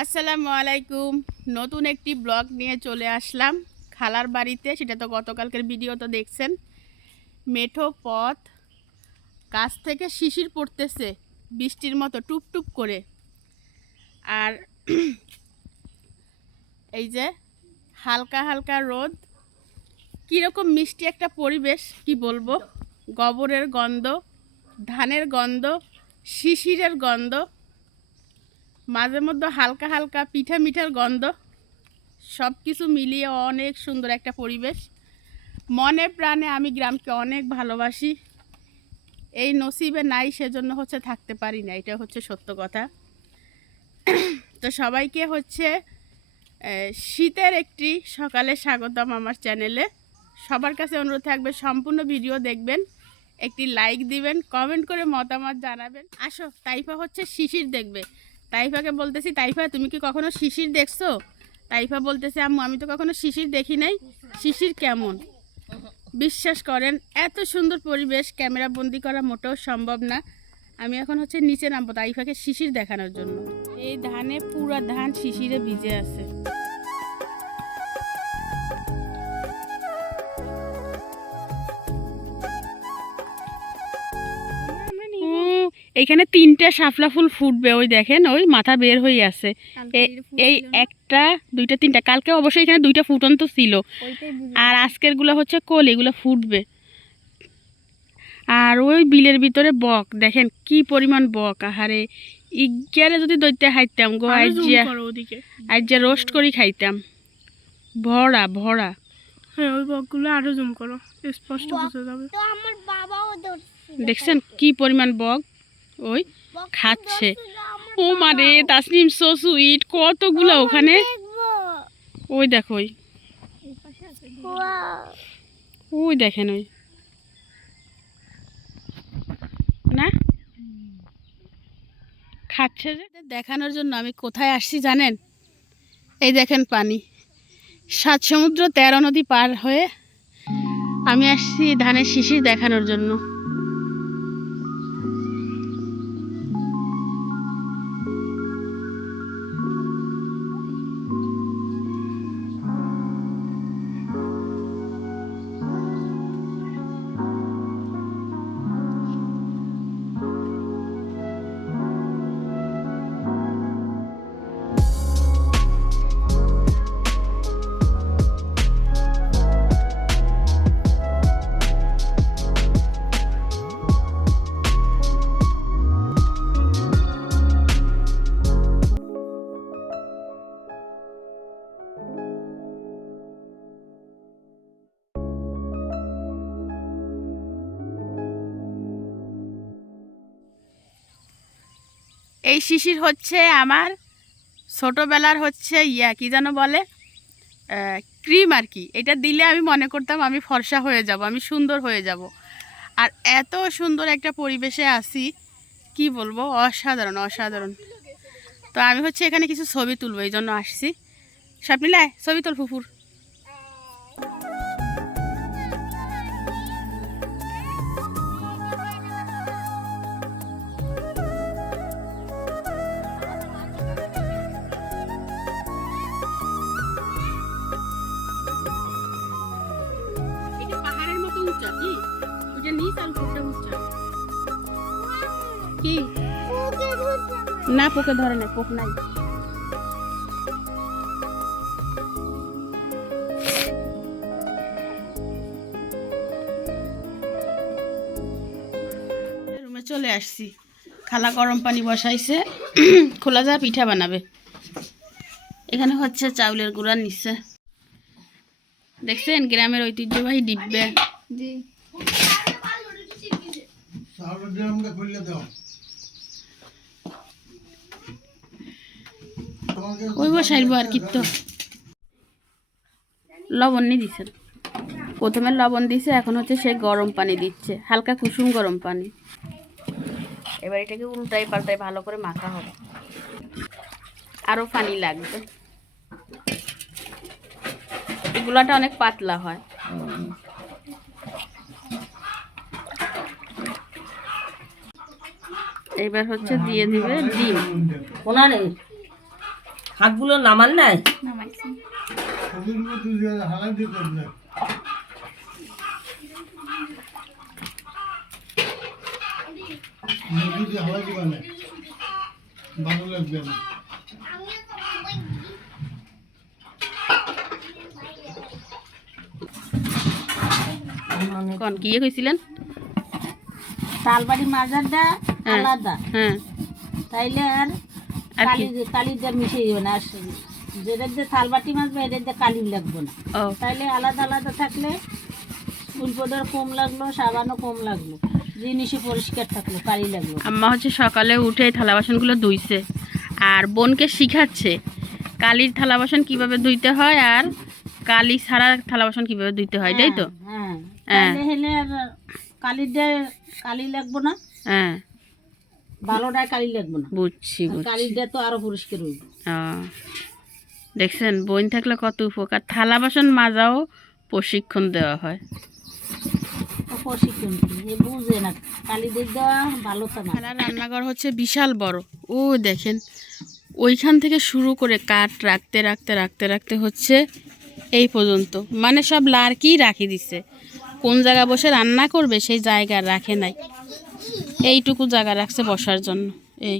আসসালামু আলাইকুম। নতুন একটি ব্লগ নিয়ে চলে আসলাম খালার বাড়িতে। সেটা তো গতকালকের ভিডিও তো দেখছেন। মেঠো পথ, গাছ থেকে শিশির পড়তেছে বৃষ্টির মতো টুপটুপ করে। আর এই যে হালকা হালকা রোদ, কীরকম মিষ্টি একটা পরিবেশ কি বলবো। গোবরের গন্ধ, ধানের গন্ধ, শিশিরের গন্ধ, মাঝে মধ্যে হালকা হালকা পিঠা মিঠার গন্ধ, সব কিছু মিলিয়ে অনেক সুন্দর একটা পরিবেশ। মনে প্রাণে আমি গ্রামকে অনেক ভালোবাসি। এই নসিবে নাই, সেজন্য হচ্ছে থাকতে পারি না, এটা হচ্ছে সত্য কথা। তো সবাইকে হচ্ছে শীতের একটি সকালে স্বাগতম আমার চ্যানেলে। সবার কাছে অনুরোধ থাকবে সম্পূর্ণ ভিডিও দেখবেন, একটি লাইক দিবেন, কমেন্ট করে মতামত জানাবেন। আসো, তাইফা হচ্ছে শিশির দেখবে। তাইফাকে বলতেছি, তাইফা তুমি কি কখনো শিশির দেখছো? তাইফা বলতেছে, আম্মু আমি তো কখনো শিশির দেখি নাই, শিশির কেমন? বিশ্বাস করেন, এত সুন্দর পরিবেশ ক্যামেরা বন্দি করা মোটেও সম্ভব না। আমি এখন হচ্ছে নিচে নামবো তাইফাকে শিশির দেখানোর জন্য। এই ধানে পুরা ধান শিশিরে ভিজে আছে। এইখানে 3টে শাপলা ফুল ফুটবে, ওই দেখেন ওই মাথা বের হয়ে আছে। এই 1টা 2টা 3টা, কালকে অবশ্যই এখানে 2টা ফুটন্ত ছিল, আর আজকের গুলো হচ্ছে কোল, এগুলো ফুটবে। আর ওই বিলের ভিতরে বক, দেখেন কি পরিমাণ বক। আহারে, ইজ্ঞারে যদি দইতে খাইতাম গো, আইজা রোস্ট করি খাইতাম। ভরা ভরা। হ্যাঁ, ওই বকগুলো আরো জুম করো, স্পষ্ট বোঝা যাবে। দেখছেন কি পরিমাণ বক, ওই খাচ্ছে। ও মারে তাসনিম, সো সুইট, কতগুলো ওখানে। ওই দেখো, ওই দেখেন, ওই না খাচ্ছে যে। দেখানোর জন্য আমি কোথায় আসছি জানেন? এই দেখেন পানি, 7 সমুদ্র 13 নদী পার হয়ে আমি আসছি ধানের শিশির দেখানোর জন্য। এই শিশির হচ্ছে আমার ছোটোবেলার হচ্ছে কি যেন বলে, ক্রিম আর কি। এটা দিলে আমি মনে করতাম আমি ফর্সা হয়ে যাব, আমি সুন্দর হয়ে যাব। আর এত সুন্দর একটা পরিবেশে আছি, কি বলবো, অসাধারণ অসাধারণ। তো আমি হচ্ছে এখানে কিছু ছবি তুলবো, এই জন্য আসছি। স্বপ্নিলায় ছবি তুল ফুফুর। কি না, পোকে ধরে না, পোক নাই। রুমে চলে আসছি, খালা গরম পানি বসাইছে, খোলা যা পিঠা বানাবে। এখানে হচ্ছে চাউলের গুঁড়া নিচ্ছে, দেখছেন গ্রামের ঐতিহ্যবাহী ডিব্বে। ওই বসাইব আর কি। তো লবণ নিয়ে দিচ্ছেন, প্রথমে লবণ দিছে, এখন হচ্ছে সে গরম পানি দিচ্ছে, হালকা কুসুম গরম পানি। এবার এটাকে উল্টাই পাল্টাই ভালো করে মাখা হবে, আরও পানি লাগবে। এগুলাটা অনেক পাতলা হয়। এবার হচ্ছে দিয়ে দিবে ডিম। শাকগুলো নামান নাই ভালো লাগবে না। কোন কি কইছিলেন? তালবাড়ি মাজারটা হ্যাঁ। আলাদা, হ্যাঁ তাইলে আর আর কি? কালিটা মিশে যাবে না। আর যেটার দিয়ে থালবাটি মাছবে এটার দিয়ে কালি লাগবে না। ও তাইলে আলাদা আলাদা থাকলে ফুলপোদার কম লাগলো, সাবানও কম লাগলো, জিনিসই পরিষ্কার থাকলো, কালি লাগলো। আম্মা হচ্ছে সকালে উঠে থালা বাসনগুলো ধুইছে আর বোনকে শিখাচ্ছে কালির থালা বাসন কিভাবে ধুইতে হয় আর কালি ছাড়া থালা বাসন কিভাবে ধুইতে হয়, তাই তো? হ্যাঁ, হ্যাঁ। তাইলে হলে আর কালিটা কালি লাগবো না, হ্যাঁ ভালোটায় কালি লাগবো না। বুঝছি বুঝছি। কালিটা তো আরো পরিষ্কার হইব। দেখছেন বোন থাকলে কত উপকার। থালা বাসন মাজাও প্রশিক্ষণ দেওয়া হয়। প্রশিক্ষণ কি এ বুঝে না, কালি দিয়ে দেওয়া ভালো তো না। খালার রান্নাঘর হচ্ছে বিশাল বড়। ও দেখেন ওইখান থেকে শুরু করে কাঠ রাখতে রাখতে রাখতে রাখতে হচ্ছে এই পর্যন্ত, মানে সব লার্কি রাখি দিছে। কোন জায়গা বসে রান্না করবে সেই জায়গা রাখে নাই, এইটুকু জায়গা রাখছে বসার জন্য। এই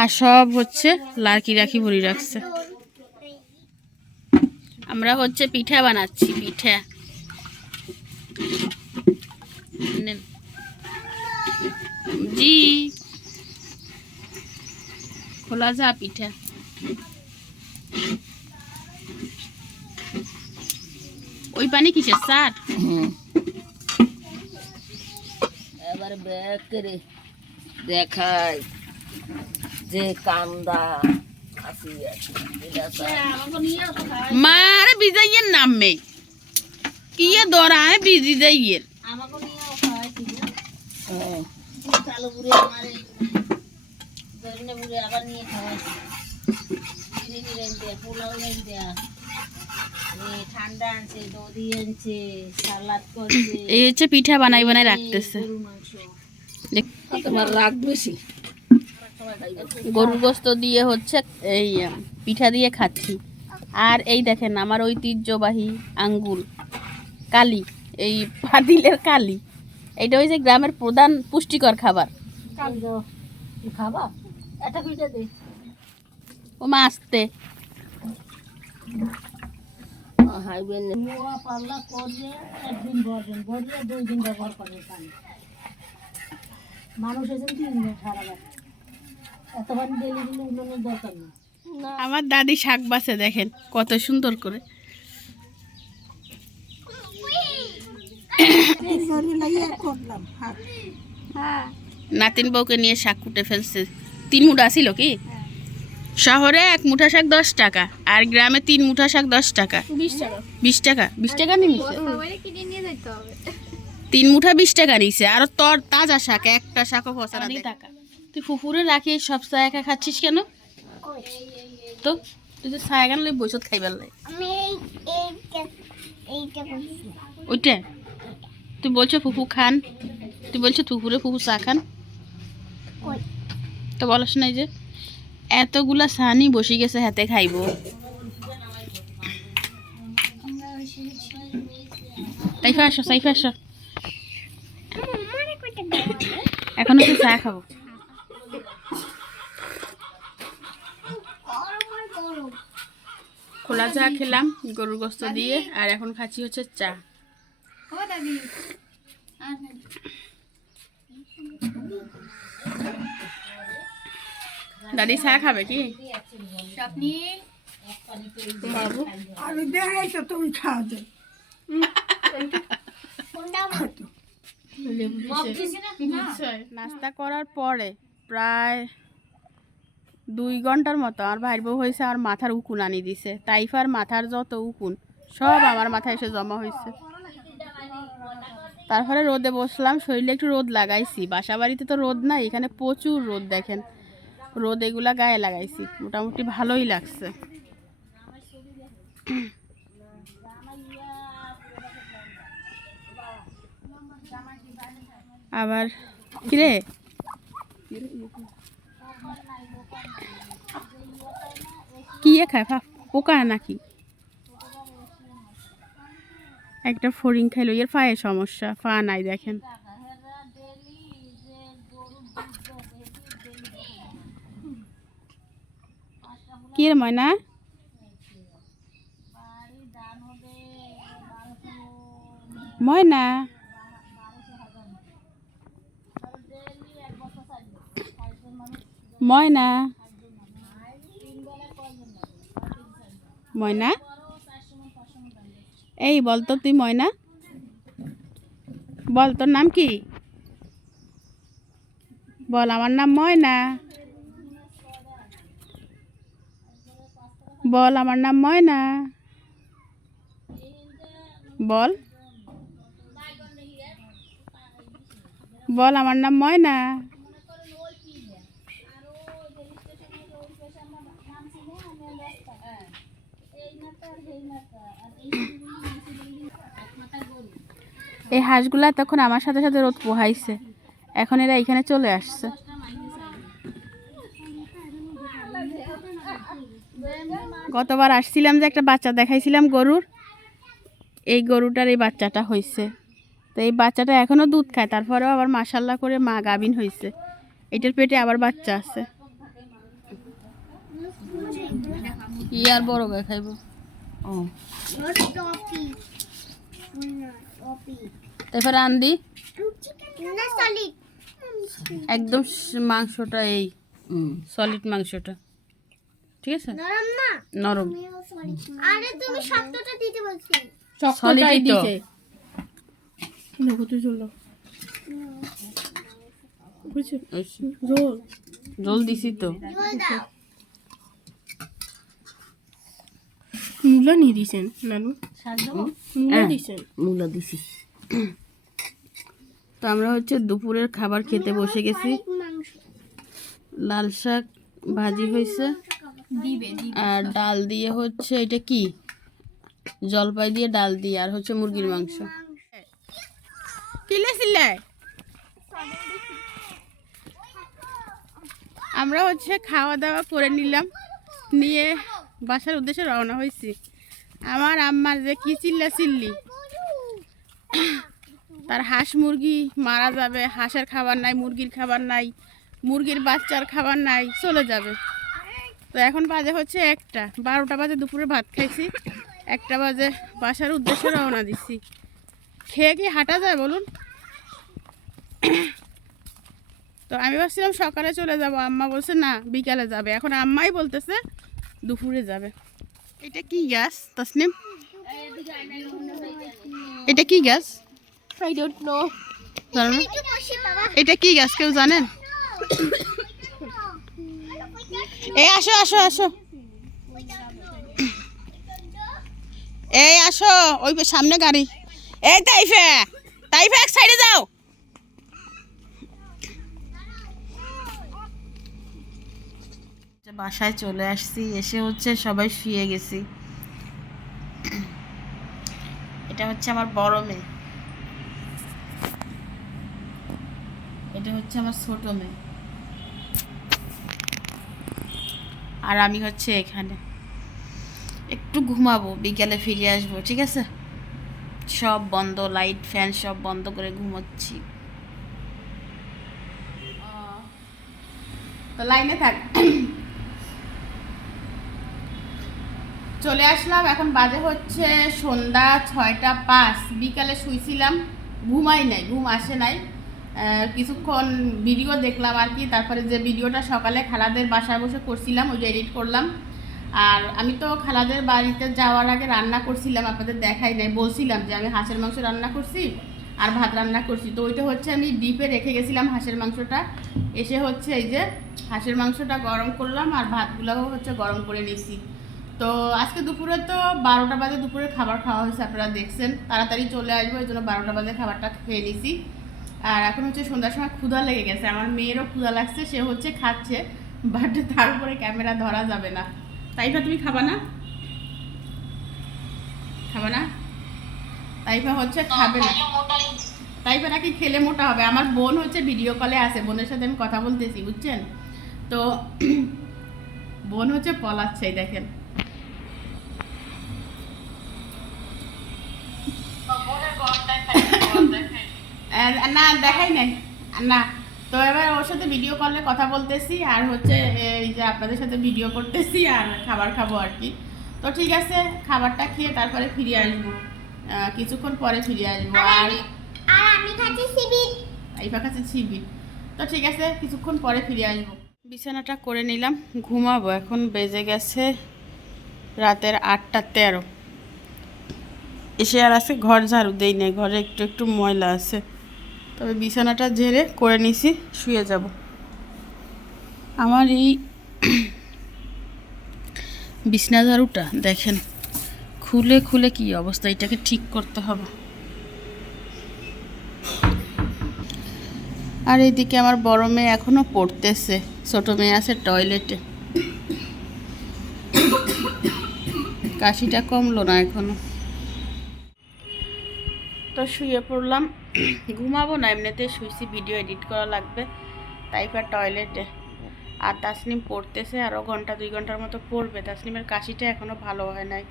আর সব হচ্ছে লার্কি রাখি ভরি রাখছে। আমরা হচ্ছে পিঠা বানাচ্ছি, পিঠা নেন। জি খোলা যা পিঠা। ওই পানি কিসের স্যার? এবার ব্যাগ করে দেখায় যে কান্দা খাসি আছে এটা তো মারে বিজাইয়ের নামে কি দরায় বিজি যাইয়ের। আমাকে নিয়েও খাওয়াইছি গো। হ্যাঁ। চালু বুড়ে আমারে দরিনে বুড়ে আবার নিয়ে খাওয়াইছি। বিরিয়ানি রেন্দে, পোলাও রেন্দে, ঠান্ডা আনছে, দধি আনছে, সালাদ করছে, এই হচ্ছে পিঠা বানাই বানাই রাখতেছে। গরু মাংস। তোমার রাগ বেশি গরুর গোস্ত দিয়ে হচ্ছে এই পিঠা দিয়ে খাচ্ছি। আর এই দেখেন আমার ঐতিহ্যবাহী আঙ্গুল কালি, এই পাতিলের কালি। এটা হচ্ছে গ্রামের প্রধান পুষ্টিকর খাবার। খাবা এটা পিঠা দে। ও মা আসতে হাইবেন নোয়া পাল্লা করে একদিন ভরবেন, ভরিয়ে 2 দিন ব্যবহার করবেন পানি। মানুষ এসে 3 দিন সারা রাত, এত পানি ডেলি দিলে উনুনের দরকার নেই। আমার দাদি শাক বাছে দেখেন কত সুন্দর করে। নাতিন বউকে নিয়ে শাক কুটে ফেলছে। 3 মুঠা ছিল কি? শহরে 1 মুঠা শাক 10 টাকা আর গ্রামে 3 মুঠা শাক 10 টাকা। 20 টাকা 20 টাকা নিয়েছে। 3 মুঠা 20 টাকা নিয়েছে। আর তোর তাজা শাক একটা শাকও পচা না টাকা। তুই ফুফুরে রাখি সব একা খাচ্ছিস কেন? তো তুই তো ছায়া গান লই বইসত খাইবার লাই। ওইটা তুই বলছো ফুফু খান, তুই বলছো ফুফুরে ফুফু চা খান, তো বলস নাই যে এতগুলা সানি বসে গেছে হাতে খাইবো। সাইফা আসো, সাইফা আসো, এখন একটু চা খাবো। খোলা চা খেলাম গরুর গোস্ত দিয়ে, আর এখন খাচ্ছি হচ্ছে চা। দাদি চা খাবে কি? বাবু আমি দেখাইছো তুমি খাওয়া যায়। নাস্তা করার পরে প্রায় 2 ঘন্টার মতো আমার ভাইয়ের বউ হয়েছে আমার মাথার উকুন আনি দিছে। তাইফার মাথার যত উকুন সব আমার মাথায় এসে জমা হয়েছে। তারপরে রোদে বসলাম, শরীরে একটু রোদ লাগাইছি। বাসা বাড়িতে তো রোদ নাই, এখানে প্রচুর রোদ। দেখেন রোদ এগুলা গায়ে লাগাইছি, মোটামুটি ভালোই লাগছে। আবার কিরে কি ইয়ে খায় পোকা নাকি? একটা ফড়িং খাইলো, এর পায়ে সমস্যা, পা নাই দেখেন। কি রে ময়না? ময়না ময়না ময়না, এই বল তো তুই ময়না, বল তোর নাম কি? বল আমার নাম ময়না, বল আমার নাম ময়না, বল বল আমার নাম ময়না। এই হাঁসগুলা তখন আমার সাথে সাথে রোদ পোহাইছে, এখন এরা এখানে চলে আসছে। গতবার আসছিলাম যে একটা বাচ্চা দেখাইছিলাম গরুর, এই গরুটার এই বাচ্চাটা হয়েছে। তো এই বাচ্চাটা এখনও দুধ খায়, তারপরেও আবার মাশাল্লাহ করে মা গাভিন হয়েছে, এটার পেটে আবার বাচ্চা আছে। ই আর বড় গায়ে খাইব। ও তারপর আন্দি একদম মাংসটা এই সলিড মাংসটা, ঠিক আছে, নরম। আরে তুমি শক্তটা দিতে বলছি। সলিডই তো। নগদ চলো বুঝছো, রোল রোল দিছি তো। মূলা নিয়ে দিছেন নানু, মূলা হ্যাঁ, দিছেন। মূলা দিছি। তো আমরা হচ্ছে দুপুরের খাবার খেতে বসে গেছি। লাল শাক ভাজি হয়েছে আর ডাল দিয়ে হচ্ছে, এটা কি জলপাই দিয়ে ডাল দিয়ে, আর হচ্ছে মুরগির মাংস। কিলে চিল্লায় আমরা হচ্ছে খাওয়া দাওয়া করে নিলাম, নিয়ে বাসার উদ্দেশ্যে রওনা হয়েছি। আমার আম্মার যে কি চিল্লা চিল্লি, তার হাঁস মুরগি মারা যাবে, হাঁসের খাবার নাই, মুরগির খাবার নাই, মুরগির বাচ্চার খাবার নাই, চলে যাবে। তো এখন বাজে হচ্ছে 1টা, 12টা বাজে দুপুরে ভাত খাইছি, 1টা বাজে বাসার উদ্দেশ্যে রওনা দিচ্ছি। খেয়ে কি হাঁটা যায় বলুন? তো আমি ভাবছিলাম সকালে চলে যাব, আম্মা বলছে না বিকালে যাবে, এখন আম্মাই বলতেছে দুপুরে যাবে। এটা কি গাছ তাসনিম? এটা কি গাছ? I don't know. জানো না? এটা কি গাছ কেউ জানেন? এই আসো আসো আসো, এই আসো, ওই সামনে গাড়ি। এই তাইফে তাইফে এক সাইডে যাও। বাসায় চলে আসছি, এসে হচ্ছে সবাই শুয়ে গেছি। এটা হচ্ছে আমার বড় মেয়ে, এটা হচ্ছে আমার ছোট মেয়ে, আর আমি হচ্ছে এখানে একটু ঘুমাবো, বিকেলে ফিরে আসবো, ঠিক আছে? সব বন্ধ, লাইট ফ্যান সব বন্ধ করে ঘুমোচ্ছি। তো লাইনে থাক। চলে আসলাম, এখন বাজে হচ্ছে সন্ধ্যা 6টা 5। বিকালে শুইছিলাম, ঘুমাই নাই, ঘুম আসে নাই, কিছুক্ষণ ভিডিও দেখলাম আর কি। তারপরে যে ভিডিওটা সকালে খালাদের বাসায় বসে করছিলাম, ওইটা এডিট করলাম। আর আমি তো খালাদের বাড়িতে যাওয়ার আগে রান্না করছিলাম, আপনাদের দেখাই নাই, বলছিলাম যে আমি হাঁসের মাংস রান্না করছি আর ভাত রান্না করছি। তো ওইটা হচ্ছে আমি ডিপে রেখে গেছিলাম হাঁসের মাংসটা, এসে হচ্ছে এই যে হাঁসের মাংসটা গরম করলাম আর ভাতগুলোও হচ্ছে গরম করে নিছি। তো আজকে দুপুরে তো 12টা বাজে দুপুরে খাবার খাওয়া হয়েছে, আপনারা দেখছেন। তাড়াতাড়ি চলে আসবো, এই জন্য 12টা বাজে খাবারটা খেয়ে নিছি। আর এখন হচ্ছে সন্ধ্যার সময় ক্ষুধা লেগে গেছে, আমার মেয়েরও ক্ষুধা লাগছে, সে হচ্ছে খাচ্ছে, বাট তার উপরে ক্যামেরা ধরা যাবে না। তাইফা তুমি খাবা না? খাবে না? তাইফা হচ্ছে খাবে না, তাইফা নাকি খেলে মোটা হবে। আমার বোন হচ্ছে ভিডিও কলে আছে, বোনের সাথে আমি কথা বলতেছি, বুঝছেন? তো বোন হচ্ছে পলাচ্ছে, দেখেন না দেখাই নাই না। তো এবার ওর সাথে ভিডিও কলে কথা বলতেছি আর হচ্ছে এই যে আপনাদের সাথে ভিডিও করতেছি আর খাবার খাবো আর কি। তো ঠিক আছে, খাবারটা খেয়ে তারপরে ফিরে আসবো, কিছুক্ষণ পরে ফিরে আসবো। আর আমি খাচ্ছি সিবিট। আইফা কাছে ছিবি। তো ঠিক আছে, কিছুক্ষণ পরে ফিরে আসবো। বিছানাটা করে নিলাম, ঘুমাবো। এখন বেজে গেছে রাতের 8:13। এসে আর আছে ঘর ঝাড়ু দেই নাই, ঘরে একটু একটু ময়লা আছে। তবে বিছানাটা ঝেড়ে করে নিছি, শুয়ে যাব। আমার এই বিছনা ঝাড়ুটা দেখেন খুলে খুলে কি অবস্থা, এটাকে ঠিক করতে হবে। আর এইদিকে আমার বড় মেয়ে এখনো পড়তেছে, ছোট মেয়ে আছে টয়লেটে। কাশিটা কমলো না এখনো। তো শুয়ে পড়লাম, ঘুমাবো না, এমনিতেই শুয়েছি, ভিডিও এডিট করা লাগবে। তাইফা টয়লেটে আর তাসনিম পড়তেছে, আরও 1-2 ঘন্টার মতো পড়বে। তাসনিমের কাশিটা এখনও ভালো হয় নাই।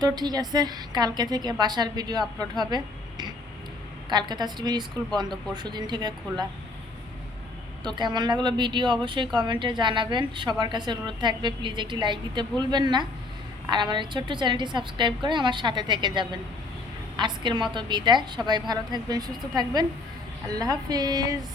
তো ঠিক আছে, কালকে থেকে বাসার ভিডিও আপলোড হবে। কালকে তাসনিমের স্কুল বন্ধ, পরশুদিন থেকে খোলা। তো কেমন লাগলো ভিডিও অবশ্যই কমেন্টে জানাবেন। সবার কাছে অনুরোধ থাকবে প্লিজ একটি লাইক দিতে ভুলবেন না, আর আমার এই ছোট্ট চ্যানেলটি সাবস্ক্রাইব করে আমার সাথে থেকে যাবেন। আজকের মতো বিদায়, সবাই ভালো থাকবেন, সুস্থ থাকবেন, আল্লাহ হাফিজ।